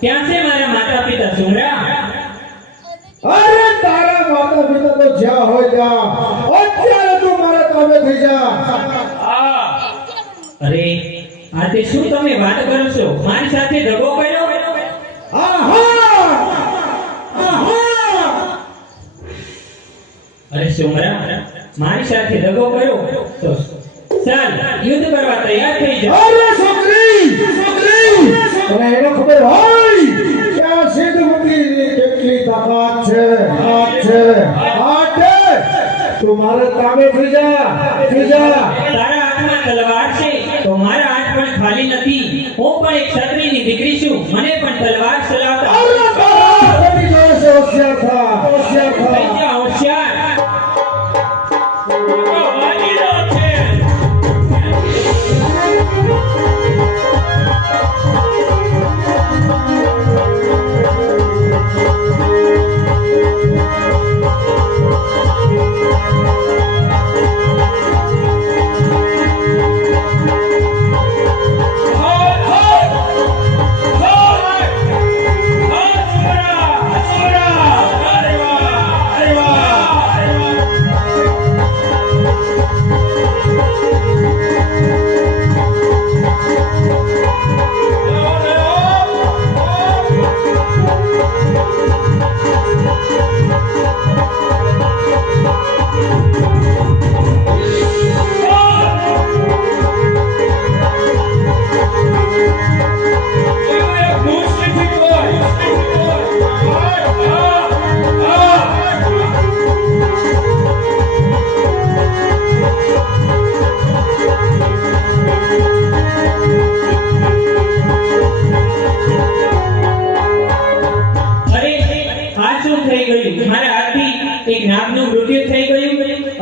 ક્યાં છે મારા માતા પિતા સુમરા? અરે તારા માતા પિતા તો જ્યાં હોય ત્યાં અત્યારે તું મારા તાબે થઈ જા. અરે આ તે શું તમે વાત કરો છો? મારી સાથે દગો કર્યો? આહા અરે સુમરા, મારી સાથે દગો કર્યો તો ચાલ યુદ્ધ કરવા તૈયાર થઈ જા. અરે છોકરી તને એનો ખબર હોય કે આ સિદ્ધમતીની કેટલી તાકાત છે? આટે તું મારા તાબે થઈ જા. તારા હાથમાં તલવાર છે તો મારા હાથ પણ ખાલી નથી. હું પણ એક ક્ષત્રિયની દીકરી છું, મને પણ તલવાર ચલાવતા અરે તારા બની જાય છે. હોશિયાર થા. થઈ જા હોશિયાર.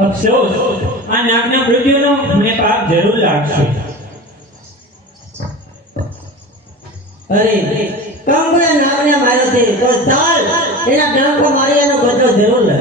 અફસોસ, આ નાગના મૃત્યુનો મને પાપ જરૂર લાગશે. અરે કંગના નાગને માર્યો છે તો ચાલ એના ડંકો મારી એનો બદલો જરૂર લે.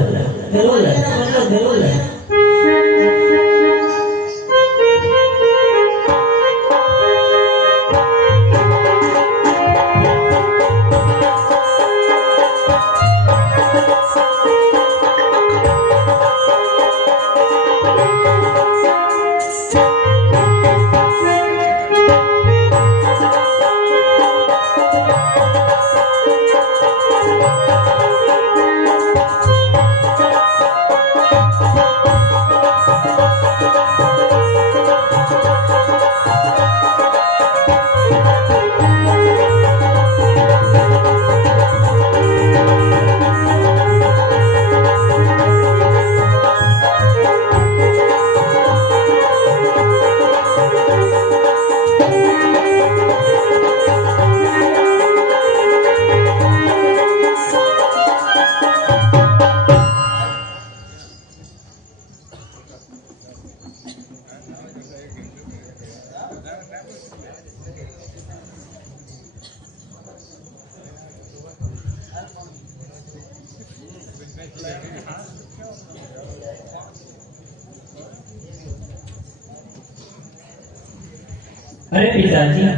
અરે પિતાજી,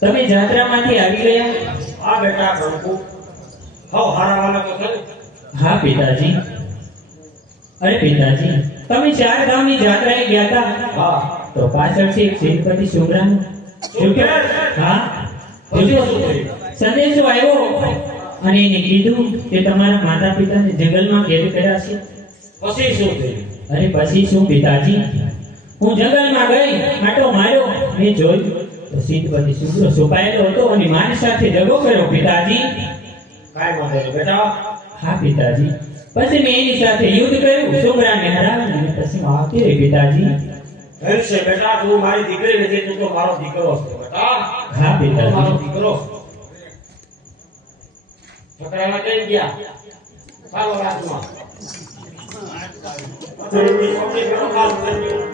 તમે જાત્રામાંથી આવી ગયા? આ બેટા પ્રભુ હવ હારાવાના તો થયું. હા પિતાજી. અરે પિતાજી, તમે ચાર ગામની જાત્રાએ ગયા હતા? હા તો પાછળથી એક શ્રીપતિ સુમરાનું શું કે? હા પછી શું થયું? સંદેશો આવ્યો અને એને કીધું કે તમારા માતા પિતાને જંગલમાં કેદ કર્યા છે. પછી શું થયું? અરે પછી શું પિતાજી, હું જંગલમાં ગઈ, આંટો માર્યો, મેં જોયું તો શ્રીપતિ સુમરો છુપાયેલો હતો અને મારી સાથે દગો કર્યો પિતાજી. કાંઈ વાંધો નહીં બેટા. હા પિતાજી. પછી મેં એની સાથે યુદ્ધ કર્યું, સુમરાને હરાવીને અને પછી હું આવતી રહી પિતાજી. હશે બેટા, તું મારી દીકરી નથી, તું તો મારો દીકરો છે બેટા. હા તું મારો પિતાજી. દીકરો છે. છોકરાના કઈ ગયા? ચાલો રાજમાં. છોકરી ઘણો કામ કર્યો.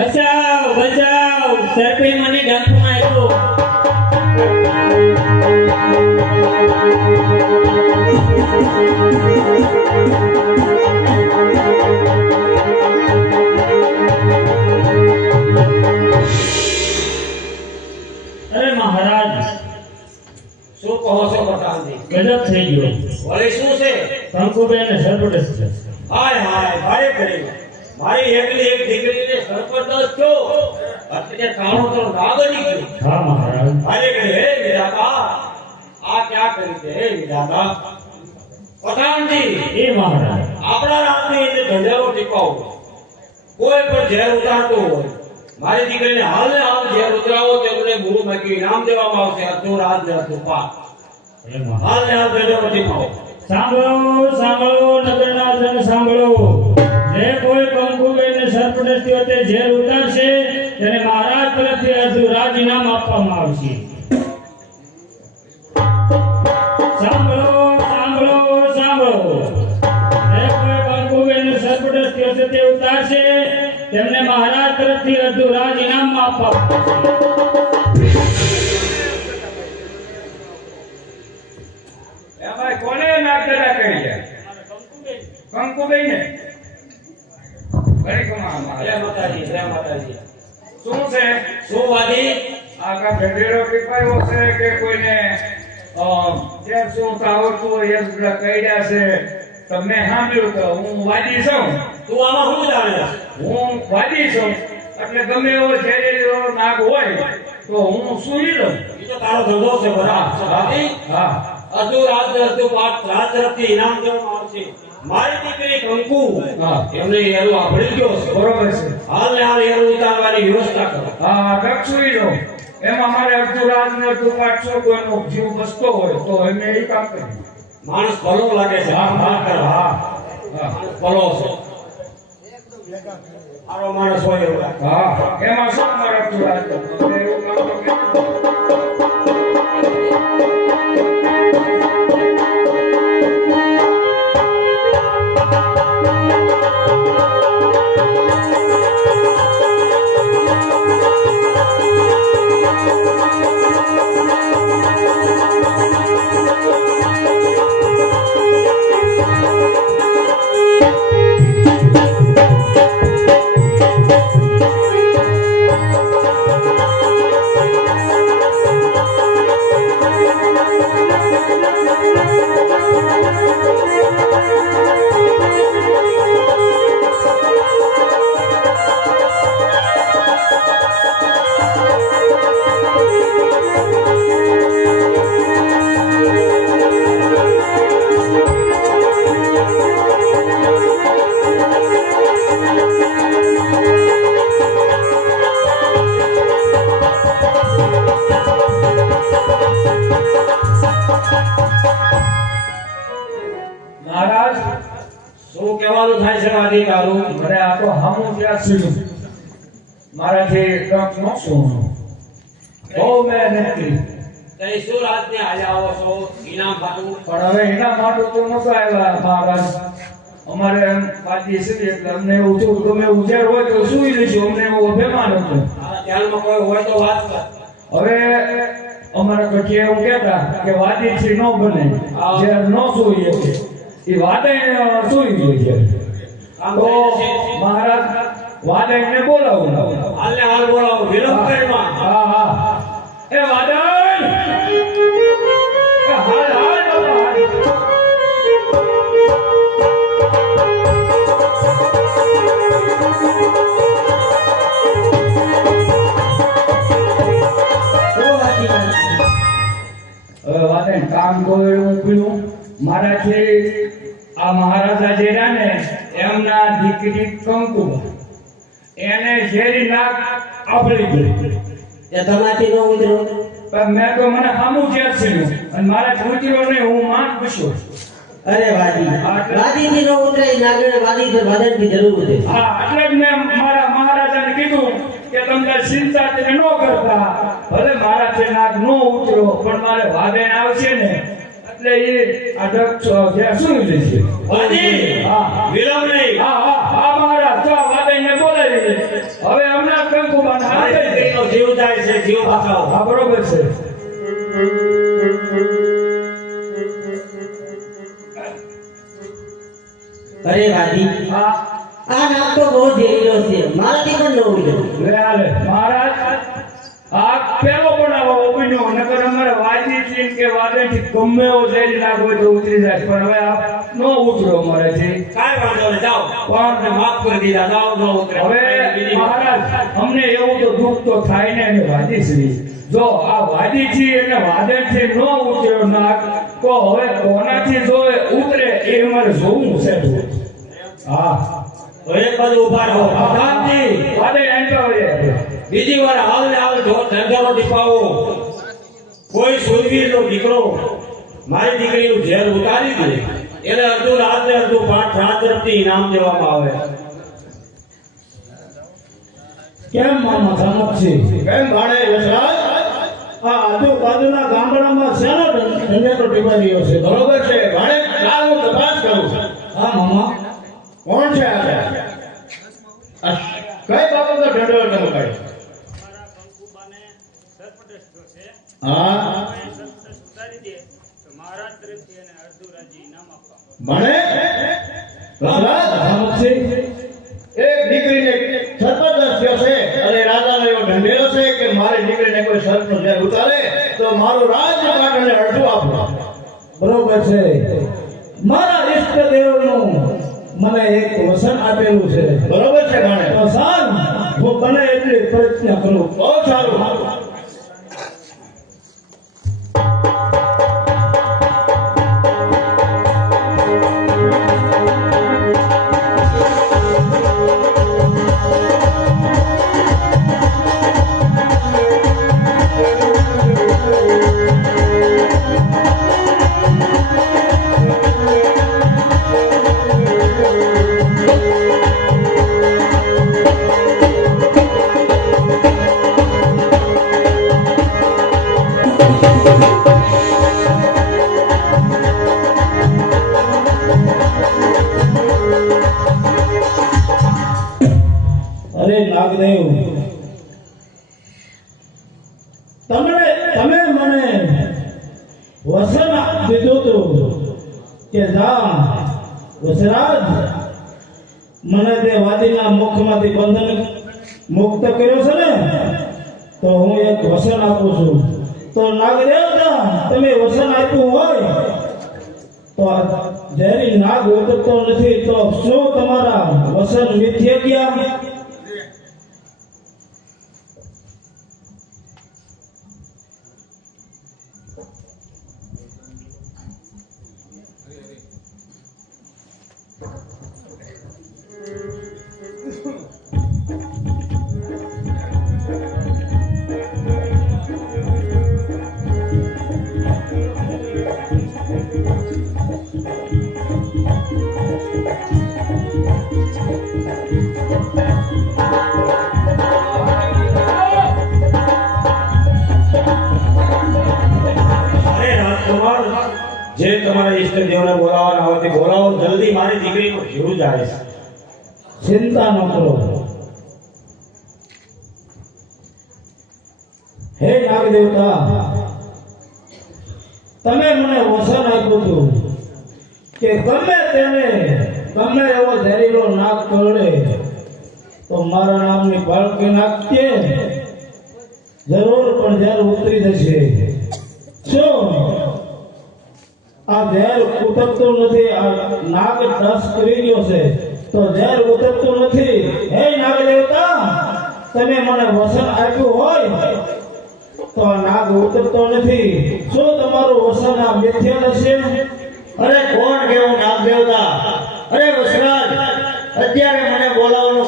બચાવ બચાવ સર્પે મને ડંખ માર્યો. અરે મહારાજ શું કહો છો પ્રધાનજી? ગજબ થઈ ગયો. વળી શું છે? કંકુબેન સરપટસ છે. હાય હાય ભારે કરી મારી એકલી એક દીકરીને સરપંચ છો અત્યારે કાળો તો નાગરી ગયો. હા મહારાજ. ભારે કરી હે વિધાતા આ ક્યાં કરી છે હે વિધાતા? પ્રધાનજી એ મહારાજ આપણા રાજની અંદર ધંધેરો ટીપાવો કોઈ પણ ઝેર ઉતારતો હોય મારી દીકરીને હાલ ને હાલ ઝેર ઉતરાવો તેમને ગુરુ માંથી ઇનામ દેવામાં આવશે. અર્થો રાજ ને અર્થો પાપ. એ મહારાજ હાલ ને હાલ ધંધેરો ટીપાવો. સાંભળો સાંભળો નગરના જન સાંભળો. જે કોઈ કંકુબેનને સરપટસ થયો તે ઝેર ઉતારશે તેને મહારાજ તરફથી અડધું રાજ ઇનામ આપવામાં આવશે. સાંભળો સાંભળો સાંભળો. જે કોઈ કંકુબેનને સરપટસ થયો છે તે ઉતારશે તેમને મહારાજ તરફથી અડધું રાજ ઇનામ આપવામાં આવશે. એમાં કોને નાગદરા કરી છે? કંકુબેને. ઘણી કમાવામાં જય આવે. માતાજી જય માતાજી. શું છે? શું વાદી? આખા ભેગેરો પીપાયો છે કે કોઈને જે શું આવડતું હોય એ બધા કહ્યા છે? તમે સાંભળ્યું તો હું વાદી છું. તું આમાં શું જાણે છે? હું વાદી છું એટલે ગમે એવો ઝેરીલો નાગ હોય તો હું સુઈ લઉં. એ તો તારો ધંધો છે બરાબર. વાદી હા અડધું રાજ ને અડધું પાપ રાજ તરફથી ઇનામ દેવામાં આવશે. મારી દીકરી કંકુ હા. એમને એરું આપડી ગયો છે. બરોબર છે. હાલ ને હાલ એરું ઉતારવાની વ્યવસ્થા કરો. હા ટક સુઈ લઉં. એમાં મારે અડધું રાત ને અડધું પાછો કોઈનો જીવ બસતો હોય તો એમને એ કામ કર્યું. માણસ ભલો લાગે છે. હા હા કરવા. હા હા માણસ ભલો છે. સારો માણસ હોય એવું લાગે. હા એમાં શું મારે અડધું રાત એવું કામ તો કર્યું. મહારાજ શું કહેવાનું થાય છે વાદી તારું? મને આ તો હામું ત્યાં સુધી મારાથી ટક ન સુણું. બહુ મહેનત કરી તઈ શું રાતને આજે આવો છો ઇનામ પાછું? પણ હવે એના માટે તો નતો આવ્યા મહારાજ. અમારે એમ પાછી છે એટલે અમને એવું થયું તમે ઉજેર હોય તો સુઈ લઈશું. અમને એવો અભિમાન હતું. તારા ધ્યાનમાં કોઈ હોય તો વાત કર. હવે અમારા કઠી એવું કહેતા કે વાદીથી ન બને જે ન જોઈએ એ વાદે સુઈ જોઈએ. કામ તો થઈ જશે. મહારાજ વાદળને બોલાવું. હાલ ને હાલ બોલાવો વિલંબ કરમાં. હા હા એ વાદળ એ હાલ હાલ બાબા હાલ. ઓ વાદી હવે વાદળ કામ તો એવું કર્યું મારાથી આ મહારાજા જે રહ્યા ને એમના દીકરી કંકુબા એને ઝેરી નાક આપડી ગઈ. એ તમાથી નો ઉતરો. પણ મેં તો મને સામું ચેક થયું અને મારા પહોંચ્યો ને હું માન પૂછ્યો. અરે વાદીથી નો ઉતરે. નાગણ વાદી તો વાદળની જરૂર છે. હા એટલે જ મેં મારા મહારાજાને કીધું કે તમને ચિંતા તમે ન કરતા ભલે મારાથી નાક ન ઉતર્યો પણ મારે વાદળ આવશે ને એટલે એ આ ડગ જે શું લેશે. વાદી હા વિલંબ નહીં. હા હા હા મહારાજ તો આ વાદળને બોલાવી હવે હમણાં કંકુબાને હાથ મારી દઈ દે. દીકરીનો જીવ જાય છે, જીવ બચાવો. હા બરોબર છે. અરે વાદી હા આ નાક તો બહુ ઝેરીલો છે મારાથી પણ ન ઉડે લે આલે મહારાજ આ પેલો બનાવો ઓપિનો નકર અમારે વાજી છે કે વાદેથી ગમે એવો જઈ નાખો તો ઉતરી જાય પણ હવે આ નો ઉતરો અમારેથી. કાંઈ વાંધો નહીં, જાઓ. પણ તમને માફ કરી દીધા, જાઓ, ન ઉતરે. હવે બીજી વાત. મહારાજ અમને એવું તો દુઃખ તો થાય ને અમે વાદી છીએ. જો આ વાદી છીએ અને વાદળથી ન ઉતર્યો નાક તો હવે કોનાથી જો એ ઉતરે એ અમારે જોવું છે. હા તો એક બાજુ ઊભા રહો. શાંતિ વાદળ આંટા હોય. બીજી વાર હાલ ને હાલ ધંધાનો ટીપાવો. કોઈ સુરવીરનો દીકરો મારી દીકરીનું ઝેર ઉતારી દે એને અડધું રાત ને અડધું પાંચ રાત તરફથી ઇનામ દેવામાં આવે. કેમ મામા સામત છે? કેમ ભાણે વસરાજ? આ આજુબાજુના ગામડામાં શેનો ધંધો ટીપાઈ રહ્યો છે? બરોબર છે ભાણે, લાવ હું તપાસ કરું. હા મામા. કોણ છે આ? કઈ બાબતનો ધંધો તમે કરી? હા ભણે વસરાજ એક દીકરીને સરપંચ થયો છે અને રાજાનો એવો ઢંઢેરો છે કે મારી દીકરીને કોઈ સરપંચ જ્યારે ઉતારે તો મારું રાજ્ય કાઢીને અડધું આપો. બરોબર છે. મારા ઈષ્ટદેવનું મને એક વસન આપેલું છે. બરોબર છે ભાણે. તો સાન હું બને એટલી પ્રયત્ન કરું. બહુ સારું. અરે નાગદેવ, તમે મને વસન દીધું હતું કે જા વસરાજ મને તે વાદીના મુખમાંથી બંધન મુક્ત કર્યો છે ને તો હું એક વસન આપું છું. તો નાગદેવતા તમે વસન આપ્યું હોય તો ઝેરી નાગ ઉતરતો નથી તો શું તમારા વસન મિથ્ય ગયા? અરે રાજકુમાર, જે તમારા ઈષ્ટદેવને બોલાવવાના હોય તે બોલાવો જલ્દી, મારી દીકરીનો જીવ જાય છે. ચિંતા ન કરો. હે નાગદેવતા, તમે મને વસન આપ્યું હતું કે ગમે એવો ઝેરીલો નાગ કરડે તો મારા નામની બાળકી નાખજે, જરૂર પણ ઝેર ઉતરી જશે. શું આ ઝેર ઉતરતું નથી? આ નાગ ટસ કરી ગયો છે તો ઝેર ઉતરતું નથી. હે નાગદેવતા, તમે મને વસન આપ્યું હોય તો આ નાગ ઉતરતો નથી. શું તમારું વસન આ મિથ્યા હશે? અરે કોણ કેવું નાગદેવતા? અરે વસરાજ, અત્યારે મને બોલાવવાનું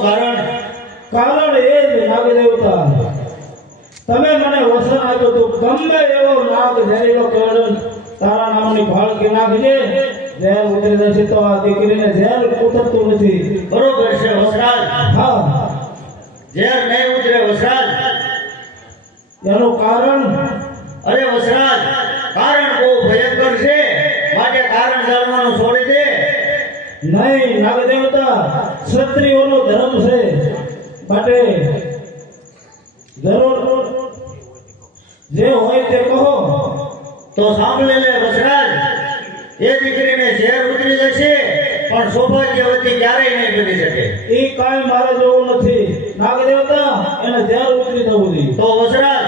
કારણ એ જ નાગદેવતા, તમે મને વસન આપ્યું તો ગમે એવો નાગ ઝેરીલો કરડે તારા નામની ભાળકી નાખજે, ઝેર ઉતરી જશે. તો આ દીકરીને ઝેર ઉતરતું નથી. બરોબર છે વસરાજ. હા, ઝેર નહીં ઉતરે વસરાજ. એનું કારણ અરે વસરાજ, કારણ બહુ ભયંકર છે, માટે કારણ જાણવાનું છોડી દે. નહીં નાગદેવતા, ક્ષત્રિયોનો ધર્મ છે માટે જરૂર જે હોય તે કહો. તો સાંભળી લે વસરાજ, એ દીકરીને ઝેર ઉતરી જશે પણ સૌભાગ્યવતી ક્યારેય નહીં બની શકે. એ કાંઈ મારે જોવું નથી. નાગ દેવતા એને ઝેર ઉતરી જવું જોઈએ. તો વસરાજ,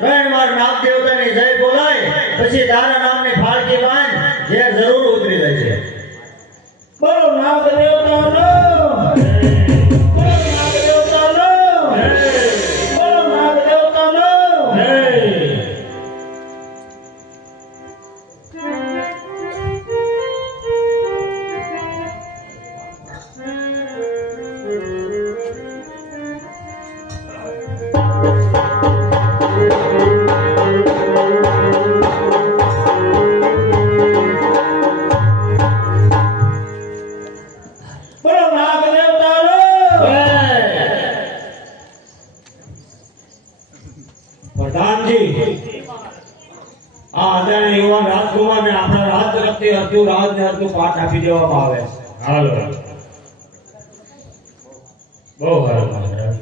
3 વાર નાગ દેવતાની જય બોલાય પછી તારા નામની ફાળકી બાંધ, ઝેર જરૂર ઉતરી જશે. બોલો નાગ દેવતાનો, બોલો નાગ દેવતાનો, બોલો નાગ દેવતાનો. બોલો નાગ દેવતાનો. પ્રધાનજી, આ આદરણીય યુવાન રાજકુમારને આપણા રાજ તરફથી અર્ધું રાજ ને અર્ધું પાઠ આપી દેવામાં આવે છે. હાલો બહુ સારું મહારાજ.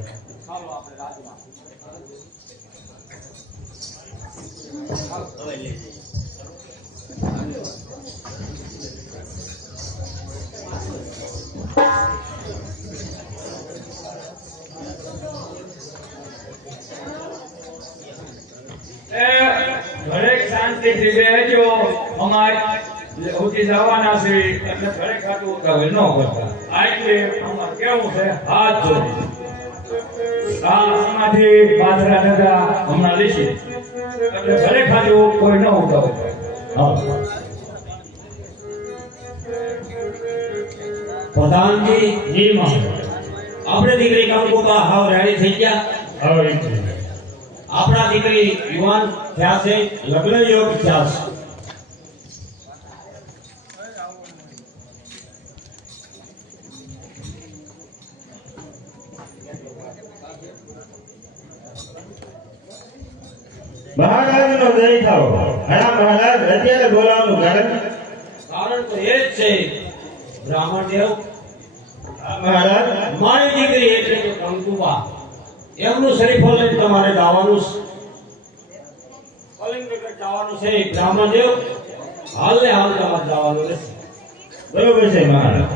ઘરે શાંતિથી બેસજો. અમારે ઉઠી જવાના છે એટલે ઘરે ખાતું ઉતાવળ ન કરતા. એટલે અમારે કેવું છે, હાથ જોડી આમાંથી પાથરા થતા હમણાં લેશે એટલે ઘરે ખાતું કોઈ ન ઉતાવળ કરે. પ્રધાનજી, જી મહારાજ. આપણે દીકરી કંકુબા હાવ રેડી થઈ ગયા. હવે એક મિનિટ. આપણા દીકરી યુવાન થયા છે, લગ્ન યોગ થયા છે. મહારાજનો જય થાવ. ઘણા મહારાજ અત્યારે બોલાવવાનું કારણ? કારણ તો એ જ છે બ્રાહ્મણ દેવ, મહારાજ, મારી દીકરી એટલે કે કંકુબા, એમનું શરીફળ લઈને તમારે જવાનું છે. કલિંગનગર જવાનું છે. બ્રાહ્મણ દેવ, હાલ ને હાલ તમારે જવાનું રહેશે. બરોબર છે મહારાજ.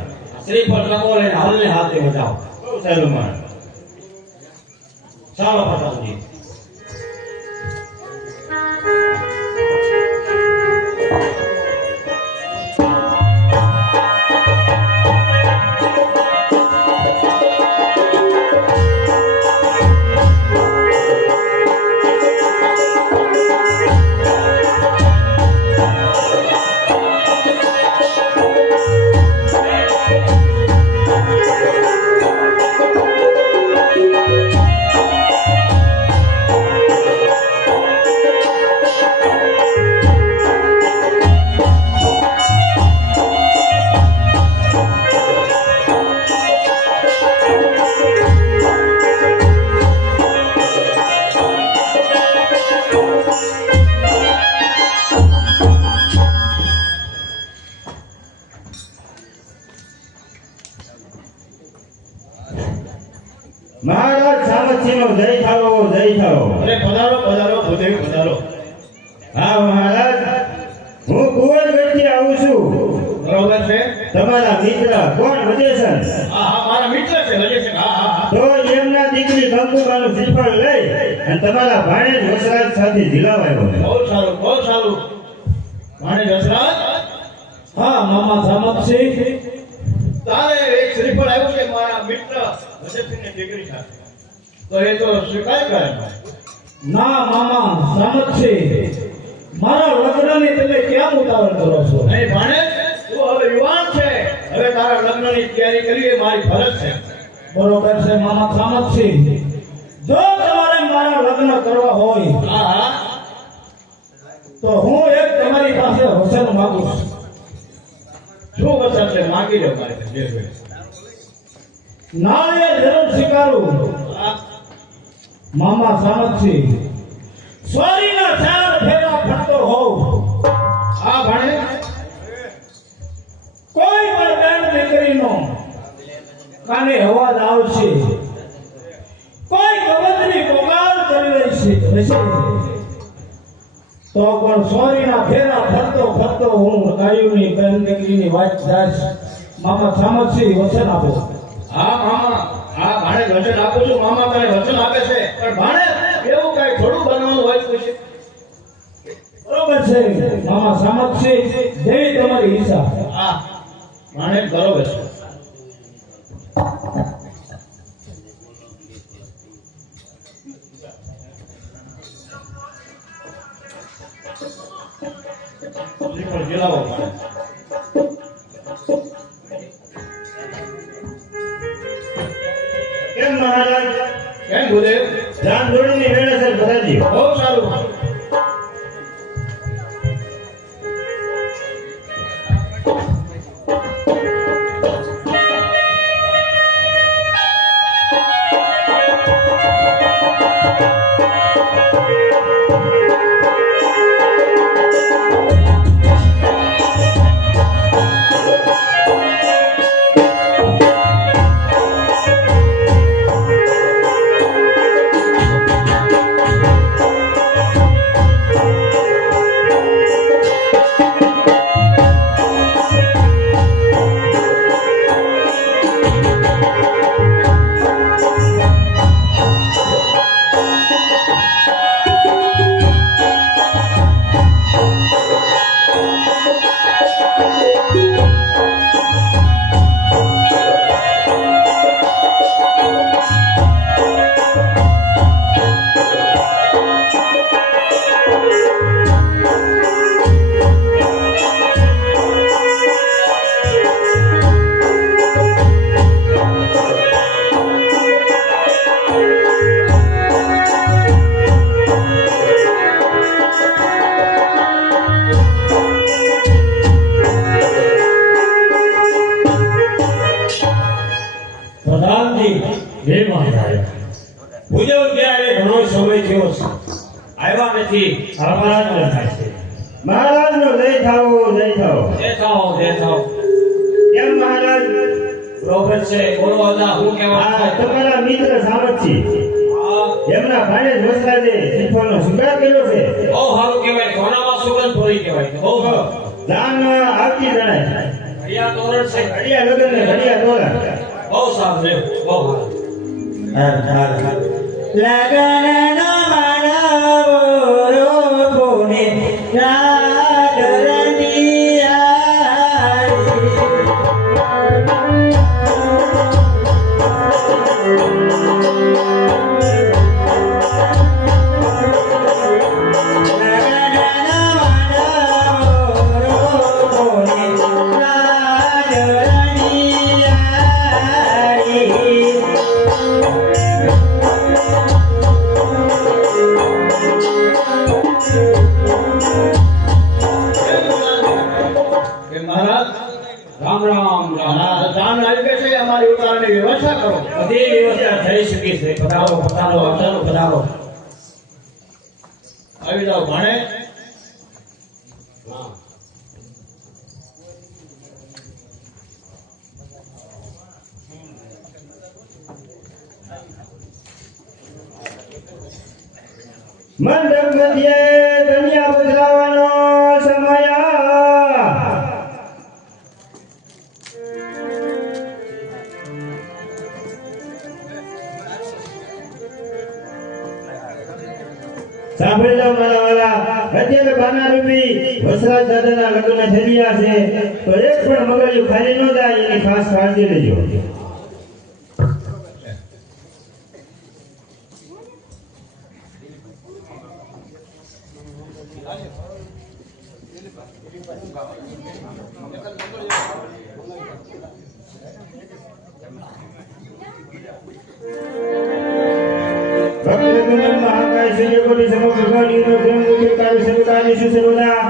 શ્રીફળ ટ્રકો લઈને હાલ ને હાલ તે જાઓ. બહુ સારું મહારાજ. ચાલો પ્રધાનજી. મહારાજ સામતસિંહનો જય થાવો, જય થાવો. અરે પધારો પધારો, ભૂદેવ પધારો. હા મહારાજ, હું કુંવરગઢથી આવું છું. બરોબર છે. તમારા મિત્ર કોણ વજેસન? હા હા, મારા મિત્ર છે વજેસન. હા હા હા. તો એમના દીકરી કંકુબાનું શ્રીફળ લઈ અને તમારા ભાણેજ વસરાજ સાથે ઝીલાવાયો છે. બહુ સારું, બહુ સારું. માણે દશરથ. હા મામા સામતસિંહ, તારે એક શ્રીફળ આવ્યું છે મારા મિત્ર વજેસનની દીકરી સાથે. તો એ તો સ્વીકાર કરે. ના મામા સામતસિંહ, મારા લગ્નની તમે કેમ ઉતાવળ કરો છો? નહીં ભાણે, તું હવે યુવાન છે, હવે તારા લગ્નની તૈયારી કરવી એ મારી ફરજ છે. બરોબર છે મામા સામતસિંહ. જો તમારે મારા લગ્ન કરવા હોય, હા હા, તો હું એક તમારી પાસે વચન માંગુ છું. શું વચન છે? માંગી લો મારી પાસે જે હોય. નાળિયેર જરૂર સ્વીકારું. મામા સામતસિંહ, સ્વારીના 4 ફેરા ફરતો હોઉં. હા ભાણે, કોઈ પણ બેન દીકરીનો કાને અવાજ આવશે, કોઈ ગવંદની પોકાર પછી તો પણ સોરીના ફેરા ફરતો ફરતો હું ગાયુની બેન દીકરીની વાત જાશ મામા સામતસિંહ વચન આપો. હા મામા, હા ભાણે વચન આપું છું. મામા તને વચન આપે છે, પણ ભાણે એવું કઈ થોડું બનવાનું હોય છે. બરોબર છે મામા સામતસિંહ, જેવી તમારી ઈચ્છા. હા ભાણે બરોબર છે. શ્રીફળ ગિલાવો ભાણે. કેમ મહારાજ? કેમ ગુરુદેવ? જાન જોડીની વેળાસર પધારજો. બહુ સારું. હે મહારાજ, પૂજ્ય ક્યારે ઘણો સમય થયો છે, આવ્યા નથી. અપરાધ થાય છે. મહારાજનો જય થાઓ, જય થાઓ. જય થાઓ, જય થાઓ. કેમ મહારાજ? બરોબર છે, બોલો અદા, હું કહેવા આ માંગુ છું? તમારા મિત્ર સામતસિંહ, હા, એમના ભાણે વસરાજે શ્રીફળનો શૃંગાર કર્યો છે. બહુ સારું કહેવાય, સોનામાં સુગંધ ભરી કહેવાય. બહુ સારું. જાન આવતી જણાય. ઘડિયા તોરણ છે, ઘડિયા લગન ને ઘડિયા તોરણ. બહુ સારું છે, બહુ સારું. લગનનો માળવો રોપોને રાગરની કે મહારાજ, રામ રામ રામ. આ જાન આવી ગઈ છે, અમારી ઉતારવાની વ્યવસ્થા કરો. બધી વ્યવસ્થા થઈ શકી છે. પધારો, પધારો, પધારો, પધારો. આવી જાઓ ભાણે. હા. મંડપ મધ્યે કન્યા પધરાવવાનો સમય. સાંભળી લો મારા વાલા, અત્યારે બાના રૂપી વસરાજ દાદાના લગ્ન થઈ રહ્યા છે, તો એક પણ મગજિયું ખાલી ન જાય એની ખાસ કાળજી લેજો. ભક્તજનોના મહાકાય સૂર્યકોટી સમગ્ર ગણિત પ્રેમ મુખે કાર્ય સર્વકાર્ય સુસર્વદા.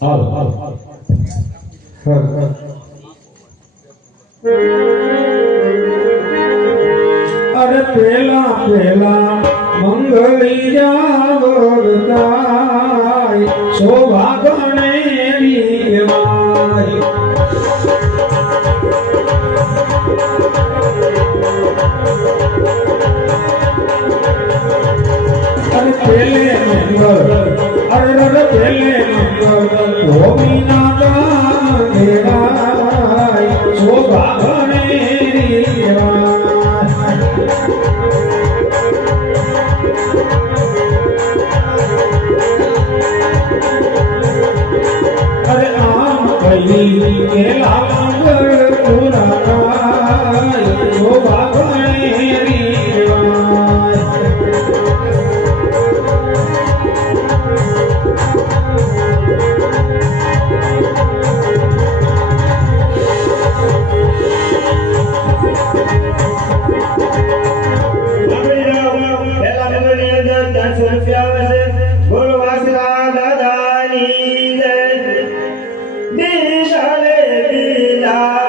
હાલો હાલો હાલો. અરે પેલા પેલા મંગળી જાવતાય શોભા ગણેરી માય અરે પેલે મંગળ અરે પેલે મંગળ ભોમિના ગાય શોભા ગણેરી માય અરે આમ કહી કે લાંગળ પુરાય શોભા ગણેરી માય પહેલા નંબરની અંદર 400 રૂપિયા આવે છે. બોલો વાસરા દાદાની જય. દિશાલે દિલા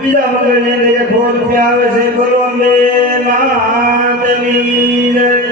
બીજા મંગળની અંદર 100 રૂપિયા આવે છે. બોલો અંબે માતની જય.